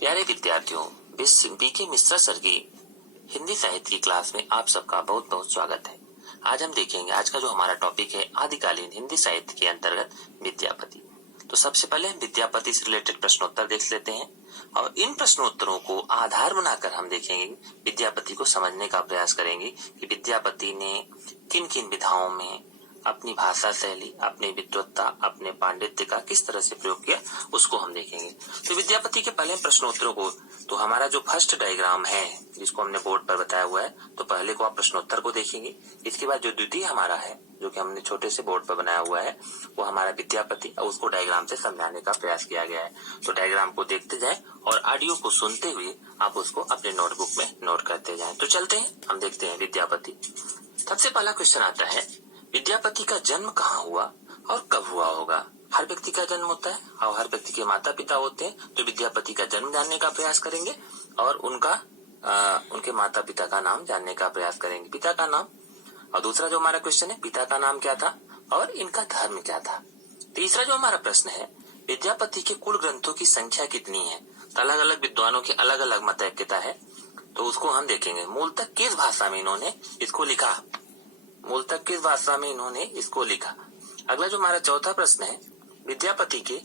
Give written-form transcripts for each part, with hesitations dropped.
प्यारे विद्यार्थियों, BK Mishra sir की हिंदी साहित्य की क्लास में आप सबका बहुत बहुत स्वागत है। आज हम देखेंगे, आज का जो हमारा टॉपिक है आदिकालीन हिंदी साहित्य के अंतर्गत विद्यापति। तो सबसे पहले हम विद्यापति से रिलेटेड प्रश्नोत्तर देख लेते हैं और इन प्रश्नोत्तरों को आधार बनाकर हम देखेंगे, विद्यापति को समझने का प्रयास करेंगे कि विद्यापति ने किन किन विधाओं में अपनी भाषा शैली, अपनी विद्वत्ता, अपने पांडित्य का किस तरह से प्रयोग किया, उसको हम देखेंगे। तो विद्यापति के पहले प्रश्नोत्तरों को, तो हमारा जो फर्स्ट डायग्राम है जिसको हमने बोर्ड पर बताया हुआ है, तो पहले को आप प्रश्नोत्तर को देखेंगे। इसके बाद जो द्वितीय हमारा है, जो कि हमने छोटे से बोर्ड पर बनाया हुआ है, वो हमारा विद्यापति, और उसको डायग्राम से समझाने का प्रयास किया गया है। तो डायग्राम को देखते जाए और ऑडियो को सुनते हुए आप उसको अपने नोटबुक में नोट करते जाए। तो चलते हैं, हम देखते हैं विद्यापति। सबसे पहला क्वेश्चन आता है, विद्यापति का जन्म कहाँ हुआ और कब हुआ होगा। हर व्यक्ति का जन्म होता है और हर व्यक्ति के माता पिता होते हैं, तो विद्यापति का जन्म जानने का प्रयास करेंगे और उनके माता पिता का नाम जानने का प्रयास करेंगे, पिता का नाम। और दूसरा जो हमारा क्वेश्चन है, पिता का नाम क्या था और इनका धर्म क्या था। तीसरा जो हमारा प्रश्न है, विद्यापति के कुल ग्रंथों की संख्या कितनी है। तो अलग अलग विद्वानों की अलग अलग मतैक्यता है, तो उसको हम देखेंगे। मूलतः किस भाषा में इन्होंने इसको लिखा, मूलतः किस भाषा में इन्होंने इसको लिखा। अगला जो हमारा चौथा प्रश्न है, विद्यापति के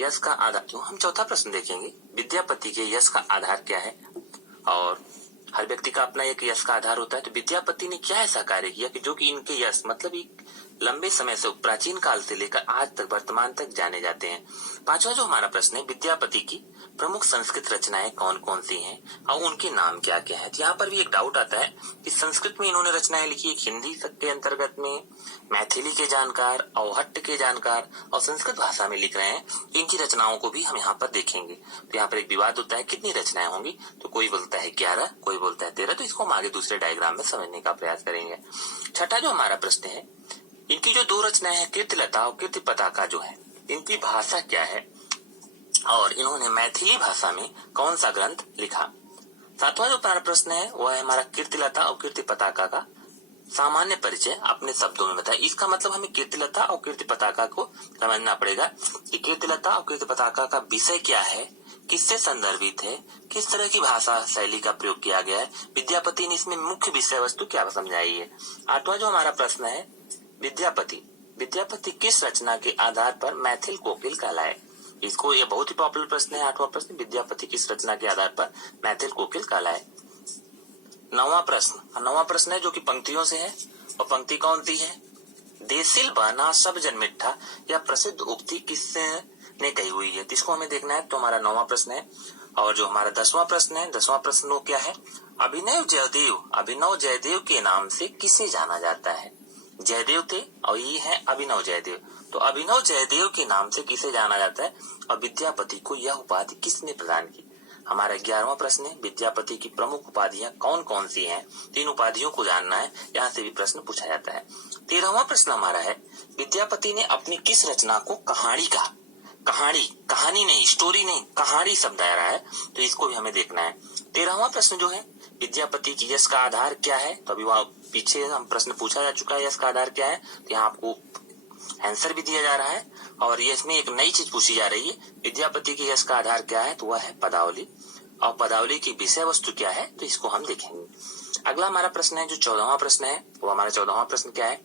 यश का आधार। क्यों हम चौथा प्रश्न देखेंगे, विद्यापति के यश का आधार क्या है। और हर व्यक्ति का अपना एक यश का आधार होता है, तो विद्यापति ने क्या ऐसा कार्य किया कि जो कि इनके यश मतलब एक लंबे समय से, प्राचीन काल से लेकर आज तक, वर्तमान तक जाने जाते हैं। पांचवा जो हमारा प्रश्न है, विद्यापति की प्रमुख संस्कृत रचनाएं कौन कौन सी हैं और उनके नाम क्या क्या है। यहाँ पर भी एक डाउट आता है कि संस्कृत में इन्होंने रचनाएं लिखी, एक हिंदी के अंतर्गत में मैथिली के जानकार, अवहट्ट के जानकार और संस्कृत भाषा में लिख रहे हैं। इनकी रचनाओं को भी हम यहाँ पर देखेंगे। तो यहाँ पर एक विवाद होता है कितनी रचनाएं होंगी, तो कोई बोलता है 11, कोई बोलता है 13। तो इसको हम आगे दूसरे डायग्राम में समझने का प्रयास करेंगे। छठा जो हमारा प्रश्न है, इनकी जो दो रचनाएं हैं, कीर्तिलता और कीर्ति पताका जो है, इनकी भाषा क्या है और इन्होंने मैथिली भाषा में कौन सा ग्रंथ लिखा। सातवां जो हमारा प्रश्न है, वह है हमारा कीर्तिलता और कीर्ति पताका का सामान्य परिचय अपने शब्दों में बताए। इसका मतलब हमें कीर्तिलता और कीर्ति पताका को समझना पड़ेगा कि कीर्तिलता और कीर्ति पताका का विषय क्या है, किससे संदर्भित है, किस तरह की भाषा शैली का प्रयोग किया गया है, विद्यापति ने इसमें मुख्य विषय वस्तु क्या समझाई है। आठवां जो हमारा प्रश्न है, विद्यापति किस रचना के आधार पर मैथिल कोकिल कहलाए। इसको, ये बहुत ही पॉपुलर प्रश्न है। आठवां प्रश्न, विद्यापति किस रचना के आधार पर मैथिल कोकिल कहलाए। नौवां प्रश्न है जो कि पंक्तियों से है, और पंक्ति कौन सी है, देसिल बना सब जन मिठा, यह प्रसिद्ध उक्ति किसने कही हुई है। इसको हमें देखना है। तो हमारा 9वां प्रश्न है। और जो हमारा 10वां प्रश्न है, 10वां प्रश्न वो क्या है, अभिनव जयदेव के नाम से किसे जाना जाता है। जयदेव थे और ये है अभिनव जयदेव, तो अभिनव जयदेव के नाम से किसे जाना जाता है और विद्यापति को यह उपाधि किसने प्रदान की। हमारा 11वां प्रश्न है, विद्यापति की प्रमुख उपाधियां कौन कौन सी हैं। 3 उपाधियों को जानना है, यहाँ से भी प्रश्न पूछा जाता है। 13वां प्रश्न हमारा है, विद्यापति ने अपनी किस रचना को कहानी कहा। कहानी नहीं, स्टोरी नहीं, कहानी शब्द आ रहा है, तो इसको भी हमें देखना है। 13वां प्रश्न जो है, विद्यापति की यश का आधार क्या है। तो अभी वहाँ पीछे हम प्रश्न पूछा जा चुका है, यश का आधार क्या है, तो यहाँ आपको आंसर भी दिया जा रहा है। और ये इसमें एक नई चीज पूछी जा रही है, विद्यापति की यश का आधार क्या है, तो वह है पदावली, और पदावली की विषय वस्तु क्या है, तो इसको हम देखेंगे। अगला हमारा प्रश्न है जो 14वां प्रश्न है, वो हमारा 14वां प्रश्न क्या है,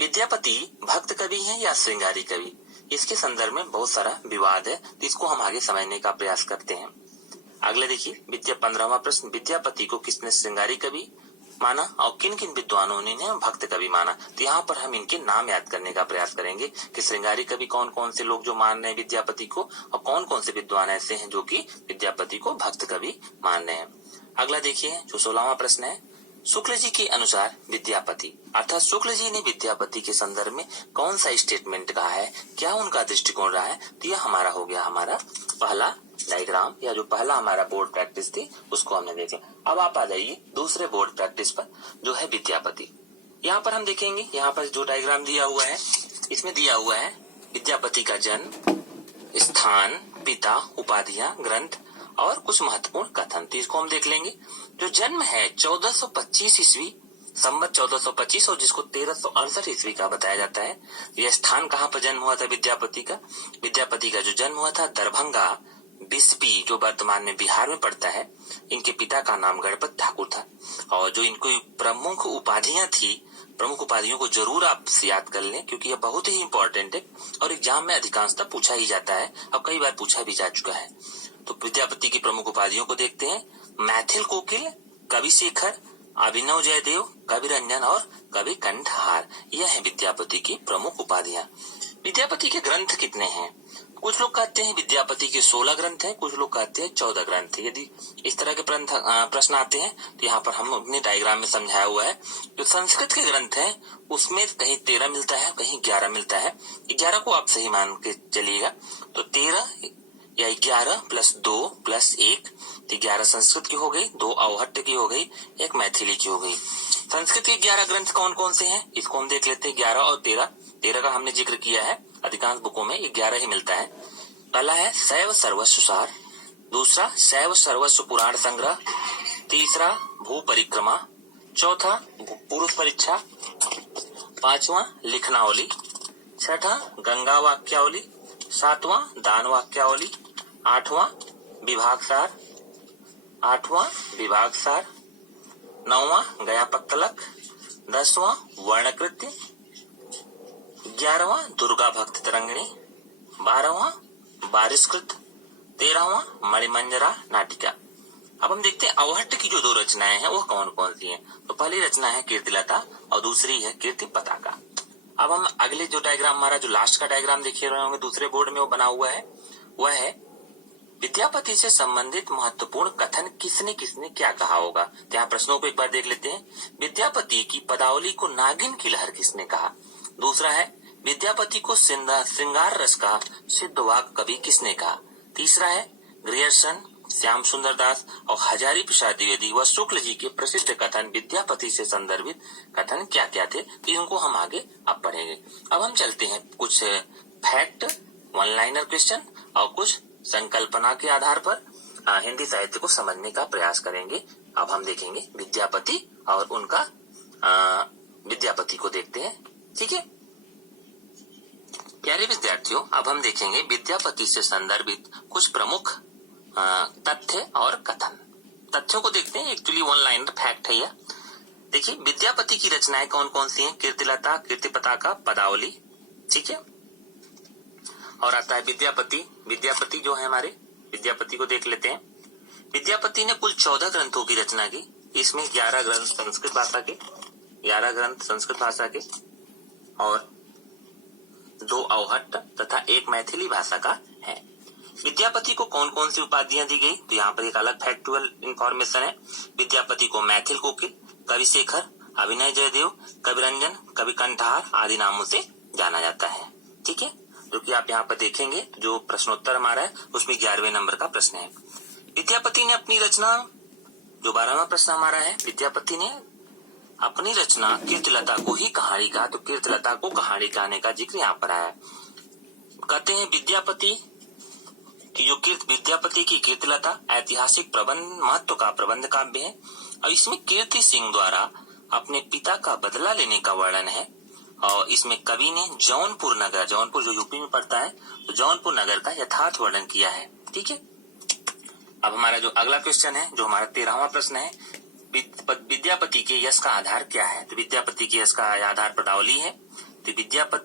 विद्यापति भक्त कवि है या श्रृंगारी कवि। इसके संदर्भ में बहुत सारा विवाद है, तो इसको हम आगे समझने का प्रयास करते हैं। अगले देखिए 15वां प्रश्न, विद्यापति को किसने श्रृंगारी कवि माना और किन किन विद्वानों ने भक्त कवि माना। तो यहाँ पर हम इनके नाम याद करने का प्रयास करेंगे कि श्रृंगारी कवि कौन कौन से लोग जो मान रहे हैं विद्यापति को, और कौन कौन से विद्वान ऐसे हैं जो कि विद्यापति को भक्त कवि मान रहे हैं। अगला देखिए जो 16वां प्रश्न है, शुक्ल जी के अनुसार विद्यापति, अर्थात शुक्ल जी ने विद्यापति के संदर्भ में कौन सा स्टेटमेंट कहा है, क्या उनका दृष्टिकोण रहा है। तो यह हमारा हो गया हमारा पहला डायग्राम, या जो पहला हमारा बोर्ड प्रैक्टिस थी उसको हमने देखा। अब आप आ जाइए दूसरे बोर्ड प्रैक्टिस पर, जो है विद्यापति। यहाँ पर हम देखेंगे, यहाँ पर जो डायग्राम दिया हुआ है, इसमें दिया हुआ है विद्यापति का जन्म, स्थान, पिता, उपाधियां, ग्रंथ और कुछ महत्वपूर्ण कथन। तो इसको हम देख लेंगे। जो जन्म है 1425 ईस्वी, संवत 1425, और जिसको 1368 ईस्वी का बताया जाता है। यह स्थान कहाँ पर जन्म हुआ था विद्यापति का जो जन्म हुआ था दरभंगा बिस्बी जो वर्तमान में बिहार में पड़ता है, इनके पिता का नाम गणपत ठाकुर था। और जो इनको प्रमुख उपाधियां थी, प्रमुख उपाधियों को जरूर आप याद कर लें, क्योंकि यह बहुत ही इंपॉर्टेंट है और एग्जाम में अधिकांशतः पूछा ही जाता है और कई बार पूछा भी जा चुका है। तो विद्यापति की प्रमुख उपाधियों को देखते हैं। मैथिल कोकिल, कवि शेखर, अभिनव जयदेव, कवि रंजन और कवि कंठहार, यह है विद्यापति की प्रमुख उपाधियां। विद्यापति के ग्रंथ कितने हैं? कुछ लोग कहते हैं विद्यापति के 16 ग्रंथ हैं, कुछ लोग कहते हैं 14 ग्रंथ है। यदि इस तरह के प्रश्न आते हैं तो यहाँ पर हम अपने डायग्राम में समझाया हुआ है। जो संस्कृत के ग्रंथ हैं उसमें कहीं 13 मिलता है, कहीं 11 मिलता है। 11 को आप सही मान के चलिएगा, तो 13 या 11 प्लस 2 प्लस 1, 11 संस्कृत की हो गई, 2 अवहट्ट की हो गई, 1 मैथिली की हो गई। संस्कृत के 11 ग्रंथ कौन कौन से हैं, इसको हम देख लेते हैं। 11 और 13 का हमने जिक्र किया है, अधिकांश बुकों में 11 ही मिलता है। पहला है शैव सर्वस्व सार, दूसरा शैव सर्वस्व पुराण संग्रह, तीसरा भू परिक्रमा, चौथा पुरुष परीक्षा, पांचवा लिखनावली, छठा गंगा वाक्यावली, सातवां दान वाक्यावली, आठवां विभाग सार, नौवां गया पत्तलक, 10वां वर्णकृत्य, 11वां दुर्गा भक्त तरंगिणी, 12वां बारिशकृत, 13वां मणिमंजरा नाटिका। अब हम देखते हैं अवहट्ट की जो 2 रचनाएं हैं वो कौन कौन सी हैं। तो पहली रचना है कीर्तिलता और दूसरी है कीर्ति पताका। अब हम अगले जो डायग्राम हमारा जो लास्ट का डायग्राम देखे रहे होंगे दूसरे बोर्ड में, वो बना हुआ है, वह है विद्यापति से संबंधित महत्वपूर्ण कथन किसने किसने क्या कहा होगा। तो यहाँ प्रश्नों को एक बार देख लेते हैं। विद्यापति की पदावली को नागिन की लहर किसने कहा? दूसरा है विद्यापति को श्रृंगार रस का सिद्ध वाक कवि किसने कहा? तीसरा है ग्रियर्सन, श्याम सुंदर दास और हजारी प्रसाद द्विवेदी व शुक्ल जी के प्रसिद्ध कथन विद्यापति से संदर्भित कथन क्या क्या थे। इनको हम आगे अब पढ़ेंगे। अब हम चलते हैं कुछ फैक्ट, वन लाइनर क्वेश्चन और कुछ संकल्पना के आधार पर हिंदी साहित्य को समझने का प्रयास करेंगे। अब हम देखेंगे विद्यापति और उनका विद्यापति को देखते हैं। ठीक है प्यारे विद्यार्थियों, अब हम देखेंगे विद्यापति से संदर्भित कुछ प्रमुख तथ्य और कथन। तथ्यों को देखते हैं। एक्चुअली वन लाइनर फैक्ट है यह। देखिए विद्यापति की रचनाएं कौन कौन सी हैं? कीर्तिलता, कीर्ति पताका, पदावली। ठीक है, और आता है विद्यापति जो है हमारे विद्यापति को देख लेते हैं। विद्यापति ने कुल 14 ग्रंथों की रचना की। इसमें 11 ग्रंथ संस्कृत भाषा के और 2 अवहट्ट तथा 1 मैथिली भाषा का है। विद्यापति को कौन कौन सी उपाधियां दी गई? तो यहाँ पर एक अलग फैक्चुअल इंफॉर्मेशन है। विद्यापति को मैथिल कोकिल, कवि शेखर, अभिनव जयदेव, कवि रंजन, कवि कंठहार आदि नामों से जाना जाता है। ठीक है, जो कि आप यहाँ पर देखेंगे जो प्रश्नोत्तर हमारा है उसमें 11वें नंबर का प्रश्न है। विद्यापति ने अपनी रचना, जो 12वां प्रश्न हमारा है, विद्यापति ने अपनी रचना कीर्तिलता को ही कहानी कहा। तो कीर्तिलता को कहानी कहने का जिक्र यहाँ पर आया। कहते हैं विद्यापति की कीर्तिलता ऐतिहासिक प्रबंध महत्व का प्रबंध काव्य है और इसमें कीर्ति सिंह द्वारा अपने पिता का बदला लेने का वर्णन है। और इसमें कवि ने जौनपुर नगर, जौनपुर जो यूपी में पड़ता है, तो जौनपुर नगर का यथार्थ वर्णन किया है। ठीक है, अब हमारा जो अगला क्वेश्चन है, जो हमारा 13वां प्रश्न है, विद्यापति के यश का आधार क्या है? तो विद्यापति के यश का आधार पदावली है। तो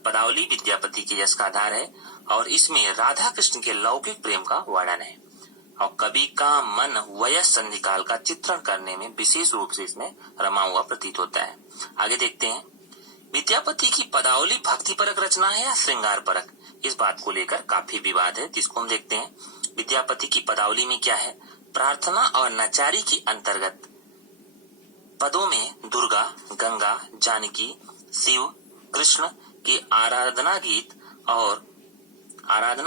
पदावली विद्यापति के यश का आधार है और इसमें राधा कृष्ण के लौकिक प्रेम का वर्णन है और कवि का मन वयस संधिकाल का चित्रण करने में विशेष रूप से इसमें रमा हुआ प्रतीत होता है। आगे देखते हैं, विद्यापति की पदावली भक्ति परक रचना है या श्रृंगार परक? इस बात को लेकर काफी विवाद है, जिसको हम देखते हैं। विद्यापति की पदावली में क्या है? प्रार्थना और नचारी की अंतर्गत पदों में दुर्गा, गंगा, जानकी, शिव, कृष्ण के आराधना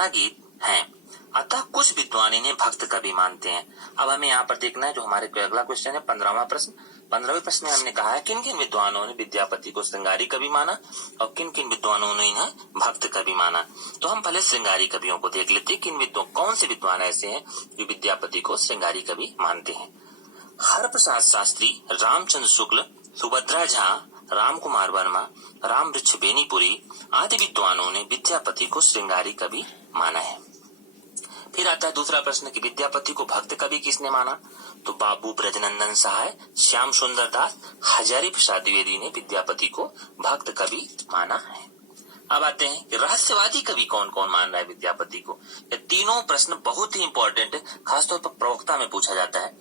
गीत हैं। अतः कुछ विद्वान इन्हें भक्त कवि मानते हैं। अब हमें यहाँ पर देखना है जो हमारे अगला क्वेश्चन है 15वां प्रश्न। 15वें प्रश्न में हमने कहा है किन किन विद्वानों ने विद्यापति को श्रृंगारी कवि माना और किन किन विद्वानों ने इन्हें भक्त कवि माना। तो हम पहले श्रृंगारी कवियों को देख लेते हैं। कौन से विद्वान ऐसे हैं जो विद्यापति को श्रृंगारी कवि मानते हैं? हरप्रसाद शास्त्री, रामचंद्र शुक्ल, सुभद्रा झा, राम कुमार वर्मा, राम वृक्ष बेनीपुरी आदि विद्वानों ने विद्यापति को श्रृंगारी कवि माना है। फिर आता है दूसरा प्रश्न कि विद्यापति को भक्त कवि किसने माना? तो बाबू ब्रजनंदन सहाय, श्याम सुंदर दास, हजारी प्रसाद द्विवेदी ने विद्यापति को भक्त कवि माना है। अब आते हैं कि रहस्यवादी कवि कौन कौन मान रहा है विद्यापति को। ये तीनों प्रश्न बहुत ही इंपॉर्टेंट है, खासतौर पर प्रवक्ता में पूछा जाता है।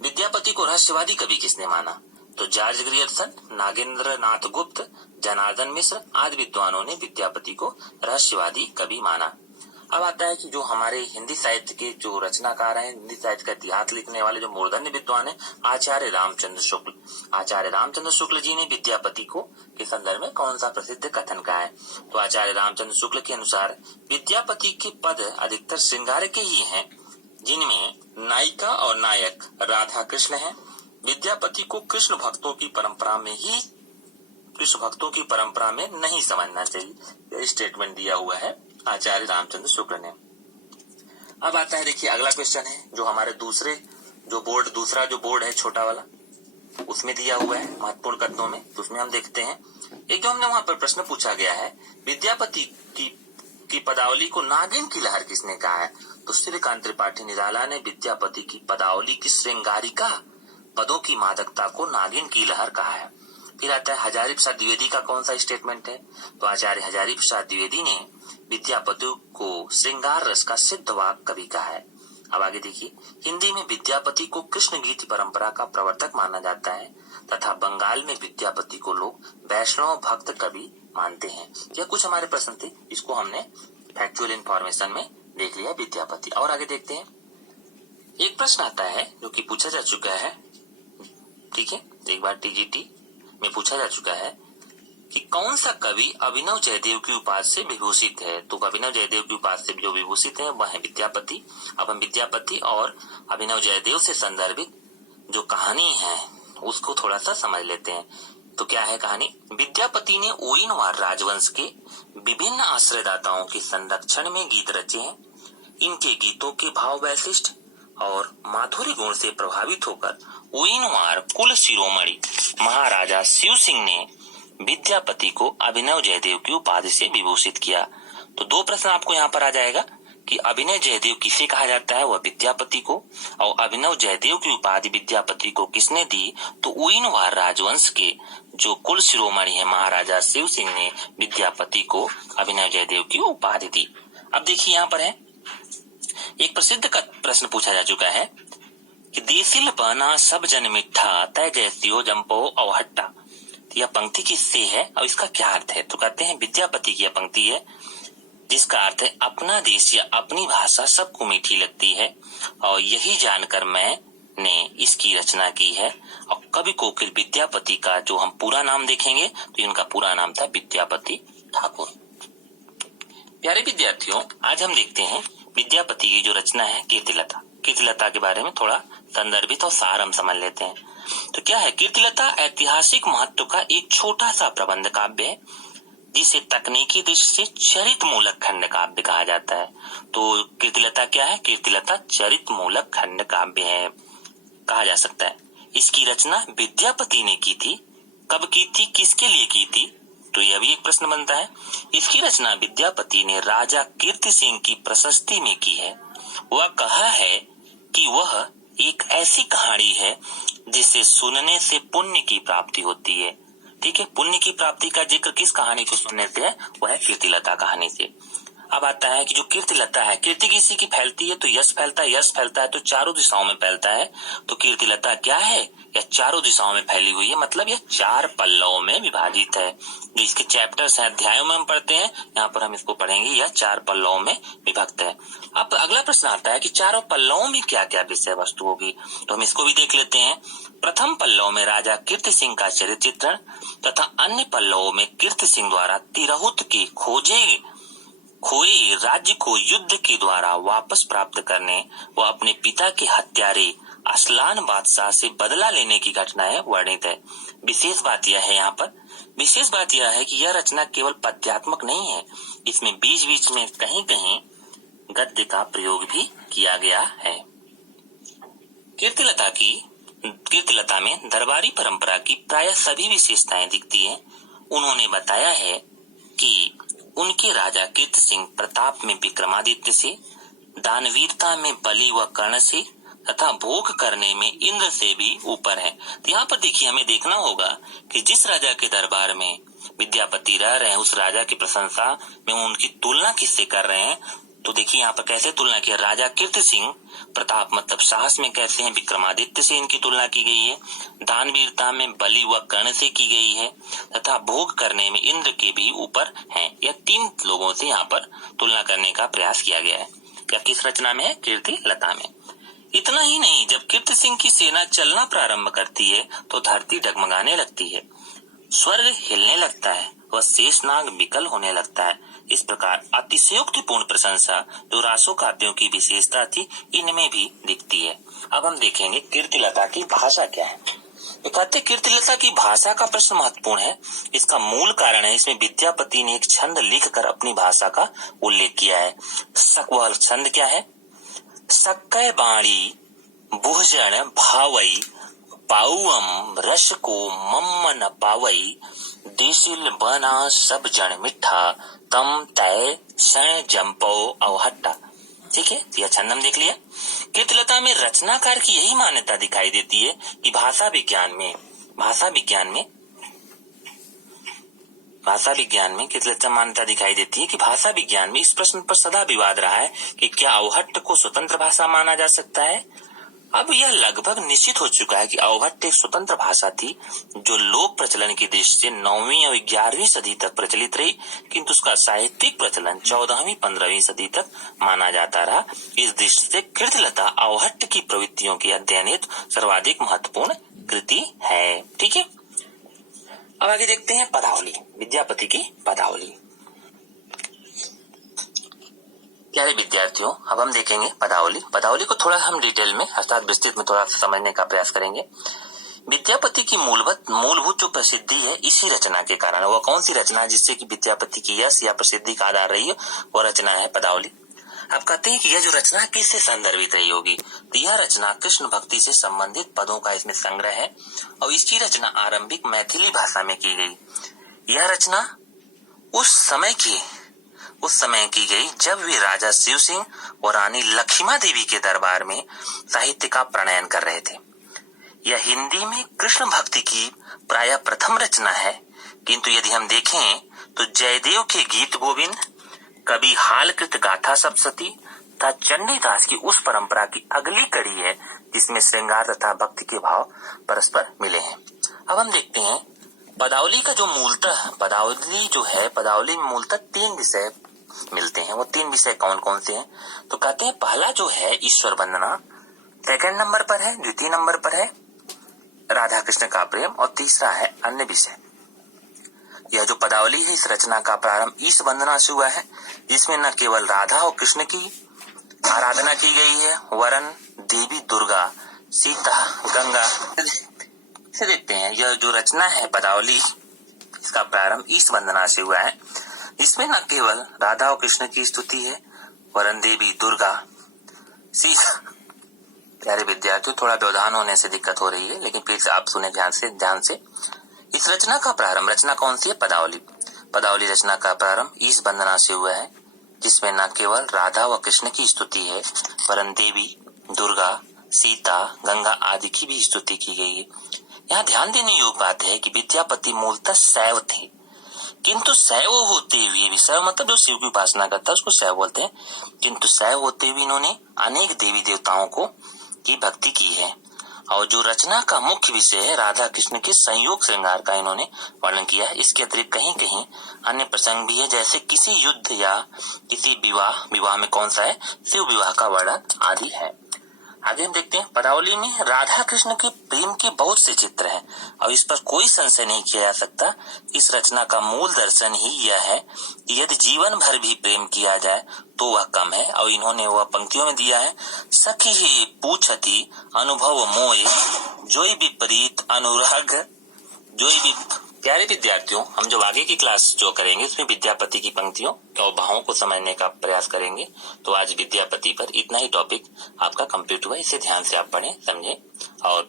विद्यापति को रहस्यवादी कवि किसने माना? तो जॉर्ज ग्रियर्सन, नागेंद्र नाथ गुप्त, जनार्दन मिश्र आदि विद्वानों ने विद्यापति को रहस्यवादी कवि माना। अब आता है कि जो हमारे हिंदी साहित्य के जो रचनाकार हैं, हिंदी साहित्य का इतिहास लिखने वाले जो मूर्धन्य विद्वान हैं, आचार्य रामचंद्र शुक्ल। आचार्य रामचंद्र शुक्ल जी ने विद्यापति को के संदर्भ में कौन सा प्रसिद्ध कथन कहा है? तो आचार्य रामचंद्र शुक्ल के अनुसार विद्यापति के पद अधिकतर श्रृंगार के ही हैं, जिनमें नायिका और नायक राधा कृष्ण है। विद्यापति को कृष्ण भक्तों की परंपरा में नहीं समझना चाहिए, स्टेटमेंट दिया हुआ है आचार्य रामचंद्र शुक्ल ने। अब आता है, देखिए अगला क्वेश्चन है जो हमारे दूसरा जो बोर्ड है छोटा वाला, उसमें दिया हुआ है महत्वपूर्ण कथनों में। तो उसमें हम देखते हैं एक जो हमने वहां पर प्रश्न पूछा गया है, विद्यापति की पदावली को नागिन की लहर किसने कहा है? तो सूर्यकांत त्रिपाठी निराला ने विद्यापति की पदावली की श्रृंगारिका पदों की मादकता को नागिन की लहर कहा है। फिर आता है हजारी प्रसाद द्विवेदी का कौन सा स्टेटमेंट है? तो आचार्य हजारी प्रसाद द्विवेदी ने विद्यापति को श्रृंगार रस का सिद्धवाक कवि कहा है। अब आगे देखिए, हिंदी में विद्यापति को कृष्ण गीत परंपरा का प्रवर्तक माना जाता है तथा बंगाल में विद्यापति को लोग वैष्णव भक्त कवि मानते हैं। यह कुछ हमारे प्रश्न थे, इसको हमने फैक्चुअल इंफॉर्मेशन में देख लिया विद्यापति। और आगे देखते हैं, एक प्रश्न आता है जो कि पूछा जा चुका है, ठीक है, एक बार टीजीटी में पूछा जा चुका है कि कौन सा कवि अभिनव जयदेव की उपाधि से विभूषित है? तो अभिनव जयदेव की उपाधि से जो विभूषित है वह है विद्यापति। अब हम विद्यापति और अभिनव जयदेव से संदर्भित जो कहानी है उसको थोड़ा सा समझ लेते हैं। तो क्या है कहानी? विद्यापति ने ओइनवार राजवंश के विभिन्न आश्रयदाताओं के संरक्षण में गीत रचे हैं। इनके गीतों के भाव वैशिष्ट और माधुरी गुण से प्रभावित होकर ओइनवार कुल शिरोमणि महाराजा शिव सिंह ने विद्यापति को अभिनव जयदेव की उपाधि से विभूषित किया। तो दो प्रश्न आपको यहाँ पर आ जाएगा कि अभिनव जयदेव किसे कहा जाता है? वह विद्यापति को। और अभिनव जयदेव की उपाधि विद्यापति को किसने दी? तो ओइनवार राजवंश के जो कुल शिरोमणि है महाराजा शिव सिंह ने विद्यापति को अभिनव जयदेव की उपाधि दी। अब देखिए यहाँ पर है एक प्रसिद्ध प्रश्न पूछा जा चुका है कि देसिल बना सब जन मिठा तय जैसियो जम्पो अवहट्टा। यह पंक्ति किससे है और इसका क्या अर्थ है? तो कहते हैं विद्यापति की यह पंक्ति है जिसका अर्थ है अपना देश या अपनी भाषा सबको मीठी लगती है और यही जानकर मैंने इसकी रचना की है। और कवि कोकिल विद्यापति का जो हम पूरा नाम देखेंगे तो इनका पूरा नाम था विद्यापति ठाकुर। प्यारे विद्यार्थियों, आज हम देखते हैं विद्यापति की जो रचना है कीर्तिलता। कीर्तिलता के बारे में थोड़ा संदर्भित और सार हम समझ लेते हैं। तो क्या है कीर्तिलता? ऐतिहासिक महत्व का एक छोटा सा प्रबंध काव्य है जिसे तकनीकी दृष्टि से चरित मूलक खंड काव्य कहा जाता है। तो कीर्तिलता क्या है? कीर्तिलता चरित मूलक खंड काव्य है कहा जा सकता है। इसकी रचना विद्यापति ने की थी। कब की थी, किसके लिए की थी? तो यह भी एक प्रश्न बनता है। इसकी रचना विद्यापति ने राजा कीर्ति सिंह की प्रशस्ति में की है। वह कहा है कि वह एक ऐसी कहानी है जिसे सुनने से पुण्य की प्राप्ति होती है। ठीक है, पुण्य की प्राप्ति का जिक्र किस कहानी को सुनने से है? वह है कीर्तिलता कहानी से। अब आता है कि जो कीर्तिलता है, कीर्ति किसी की फैलती है तो यश फैलता है, यश फैलता है तो चारों दिशाओं में फैलता है। तो कीर्तिलता क्या है? यह चारों दिशाओं में फैली हुई है, मतलब यह 4 पल्लवों में विभाजित है। जो इसके चैप्टर्स हैं, अध्यायों में हम पढ़ते हैं, यहाँ पर हम इसको पढ़ेंगे। यह 4 पल्लवों में विभक्त है। अब अगला प्रश्न आता है कि चारों पल्लवों में क्या क्या विषय वस्तु होगी, तो हम इसको भी देख लेते हैं। प्रथम पल्लव में राजा कीर्ति सिंह का चरित्र चित्रण तथा अन्य पल्लवों में कीर्ति सिंह द्वारा तिरहुत के खोए राज्य को युद्ध के द्वारा वापस प्राप्त करने व अपने पिता के हत्यारे असलान बादशाह से बदला लेने की घटनाएं वर्णित है। विशेष बात यह है कि यह रचना केवल पद्यात्मक नहीं है, इसमें बीच बीच में कहीं कहीं गद्य का प्रयोग भी किया गया है। कीर्तिलता में दरबारी परंपरा की प्राय सभी विशेषताएं दिखती हैं। उन्होंने बताया है कि उनके राजा कीर्ति सिंह प्रताप में विक्रमादित्य से, दानवीरता में बलि व कर्ण से तथा भोग करने में इंद्र से भी ऊपर है। तो यहाँ पर देखिए हमें देखना होगा कि जिस राजा के दरबार में विद्यापति रह रहे हैं उस राजा की प्रशंसा में उनकी तुलना किससे कर रहे हैं। तो देखिए यहाँ पर कैसे तुलना किया, राजा कीर्ति सिंह प्रताप मतलब साहस में कैसे हैं, विक्रमादित्य से इनकी तुलना की गई है, दानवीरता में बलि व कर्ण से की गई है तथा भोग करने में इंद्र के भी ऊपर हैं। यह 3 लोगों से यहाँ पर तुलना करने का प्रयास किया गया है। क्या किस रचना में है, कीर्ति लता में। इतना ही नहीं, जब कीर्ति सिंह की सेना चलना प्रारंभ करती है तो धरती डगमगाने लगती है, स्वर्ग हिलने लगता है व शेषनाग विकल होने लगता है। इस प्रकार अतिशयोक्तिपूर्ण प्रशंसा जो रासो काव्यों की विशेषता थी इनमें भी दिखती है। अब हम देखेंगे कीर्तिलता की भाषा क्या है। तो कहते कीर्तिलता की भाषा का प्रश्न महत्वपूर्ण है। इसका मूल कारण है इसमें विद्यापति ने एक छंद लिखकर अपनी भाषा का उल्लेख किया है। वह छंद क्या है, सक्कय बाणी बुहजन भावई पाउअम रस को मम्म न पावई देशिल बना सब जन मिठा तम तय क्षण जम्पो अवहट्टा। ठीक है, यह छंद हम देख लिया। कीर्तिलता में रचनाकार की यही मान्यता दिखाई देती है कि भाषा विज्ञान में कीर्तिलता मान्यता दिखाई देती है कि भाषा विज्ञान में इस प्रश्न पर सदा विवाद रहा है कि क्या अवहट्ट को स्वतंत्र भाषा माना जा सकता है। अब यह लगभग निश्चित हो चुका है कि अवहट्ट एक स्वतंत्र भाषा थी जो लोक प्रचलन की दृष्टि से 9वीं और 11वीं सदी तक प्रचलित रही, किंतु उसका साहित्यिक प्रचलन 14वीं 15वीं सदी तक माना जाता रहा। इस दृष्टि से कीर्तिलता अवहट्ट की प्रवृत्तियों के अध्ययन हेतु सर्वाधिक महत्वपूर्ण कृति है। ठीक है, अब आगे देखते हैं पदावली, विद्यापति की पदावली। प्यारे विद्यार्थियों, अब हम देखेंगे पदावली को थोड़ा हम डिटेल में अर्थात विस्तृत में थोड़ा समझने का प्रयास करेंगे। विद्यापति की मूलभूत जो प्रसिद्धि है इसी रचना के कारण, वह कौन सी रचना जिससे कि विद्यापति की यश या प्रसिद्धि का आधार रही है, वह रचना है पदावली। आप कहते हैं कि यह जो रचना किससे संदर्भित रही होगी, तो यह रचना कृष्ण भक्ति से संबंधित पदों का इसमें संग्रह है और इसकी रचना आरंभिक मैथिली भाषा में की गई। यह रचना उस समय की गई जब वे राजा शिव सिंह और रानी लक्ष्मा देवी के दरबार में साहित्य का प्रणयन कर रहे थे। यह हिंदी में कृष्ण भक्ति की प्रायः प्रथम रचना है, किंतु यदि हम देखें तो जयदेव के गीत गोविंद, कवि हालकृत गाथा सप्तशती तथा चंडीदास की उस परंपरा की अगली कड़ी है जिसमें श्रृंगार तथा भक्ति के भाव परस्पर मिले हैं। अब हम देखते हैं पदावली का जो पदावली में मूलतः 3 विषय मिलते हैं। वो 3 विषय कौन कौन से हैं, तो कहते हैं पहला जो है ईश्वर वंदना, सेकंड नंबर पर है, द्वितीय नंबर पर है राधा कृष्ण का प्रेम और तीसरा है अन्य विषय। यह जो पदावली है इस रचना का प्रारंभ ईश वंदना से हुआ है, जिसमें न केवल राधा और कृष्ण की आराधना की गई है वरन देवी दुर्गा, सीता, गंगा से देखते हैं। यह जो रचना है पदावली इसका प्रारंभ ईश वंदना से हुआ है, जिसमें न केवल राधा और कृष्ण की स्तुति है वरन देवी दुर्गा, सीता। प्यारे विद्यार्थियों, थोड़ा व्यवधान होने से दिक्कत हो रही है, लेकिन फिर आप सुने ध्यान से। इस रचना का प्रारंभ, रचना कौन सी है, पदावली रचना का प्रारंभ ईश वंदना से हुआ है, जिसमें न केवल राधा व कृष्ण की स्तुति है वरन देवी दुर्गा, सीता, गंगा आदि की भी स्तुति की गई है। यहाँ ध्यान देने योग्य बात है कि विद्यापति मूलतः शैव थे, किंतु शैव होते हुए भी, शैव मतलब जो शिव की उपासना करता है उसको शैव बोलते हैं, किंतु शैव होते हुए इन्होंने अनेक देवी देवताओं की भक्ति की है। और जो रचना का मुख्य विषय है राधा कृष्ण के संयोग श्रृंगार का इन्होंने वर्णन किया है। इसके अतिरिक्त कहीं कहीं अन्य प्रसंग भी है, जैसे किसी युद्ध या किसी विवाह में कौन सा है, शिव विवाह का वर्णन आदि है। आगे हम देखते हैं पदावली में राधा कृष्ण के प्रेम के बहुत से चित्र हैं और इस पर कोई संशय नहीं किया जा सकता। इस रचना का मूल दर्शन ही यह है कि यदि जीवन भर भी प्रेम किया जाए तो वह कम है। और इन्होंने वह पंक्तियों में दिया है, सखी ही पूछती अनुभव मोए जोई विपरीत अनुराग जोई। प्यारे विद्यार्थियों, हम जब आगे की क्लास जो करेंगे उसमें विद्यापति की पंक्तियों और भावों को समझने का प्रयास करेंगे। तो आज विद्यापति पर इतना ही टॉपिक आपका कंप्लीट हुआ। इसे ध्यान से आप पढ़ें, समझें और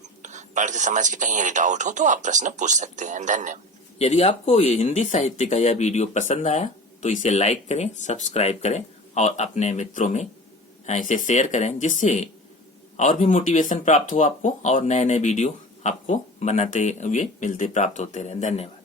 पढ़ के समझ के कहीं यदि डाउट हो तो आप प्रश्न पूछ सकते हैं। धन्यवाद। यदि आपको ये हिंदी साहित्य का यह वीडियो पसंद आया तो इसे लाइक करें, सब्सक्राइब करें और अपने मित्रों में इसे शेयर करें, जिससे और भी मोटिवेशन प्राप्त हो आपको और नए नए वीडियो आपको बनाते हुए प्राप्त होते रहें। धन्यवाद।